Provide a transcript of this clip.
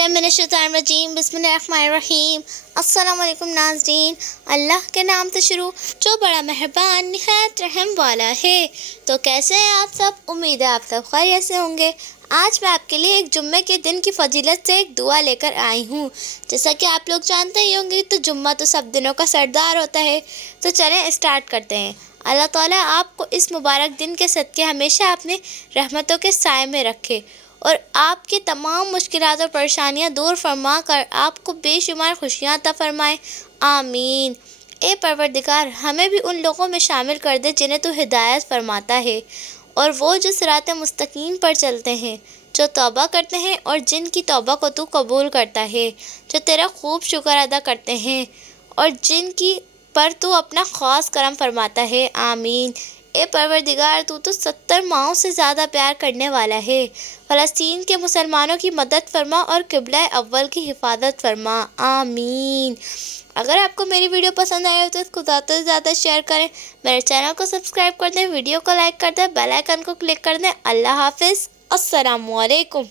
बिस्मिल्लाहिर्रहमानिर्रहीम बिस्मिल्लाहिर्रहमानिर्रहीम। अस्सलाम वालेकुम नाज़रीन, अल्लाह के नाम से शुरू जो बड़ा मेहरबान निहायत रहम वाला है। तो कैसे हैं आप सब? उम्मीद है आप सब खैरियत से होंगे। आज मैं आपके लिए एक जुम्मे के दिन की फजीलत से एक दुआ लेकर आई हूँ। जैसा कि आप लोग जानते ही होंगे तो जुम्मा तो सब दिनों का सरदार होता है। तो चलें स्टार्ट करते हैं। अल्लाह ताला आपको इस मुबारक दिन के सदक़े हमेशा अपने रहमतों के साए में रखे और आपकी तमाम मुश्किलात और परेशानियां दूर फरमा कर आपको बेशुमार खुशियां अता फरमाए। आमीन। ए परवरदिगार, हमें भी उन लोगों में शामिल कर दे जिन्हें तू हिदायत फरमाता है, और वो जो सिरात मुस्तकीम पर चलते हैं, जो तौबा करते हैं और जिनकी तौबा को तू कबूल करता है, जो तेरा खूब शुक्र अदा करते हैं और जिनकी पर तू अपना ख़ास करम फरमाता है। आमीन। ए परवरदिगार, तू तो 70 माओं से ज़्यादा प्यार करने वाला है। फ़लस्तीन के मुसलमानों की मदद फरमा और क़िबला अव्वल की हिफाजत फरमा। आमीन। अगर आपको मेरी वीडियो पसंद आए तो इसको ज़्यादा से ज़्यादा शेयर करें, मेरे चैनल को सब्सक्राइब कर दें, वीडियो को लाइक कर दें, बेल आइकन को क्लिक कर दें। अल्लाह हाफ़िज़। अस्सलामु अलैकुम।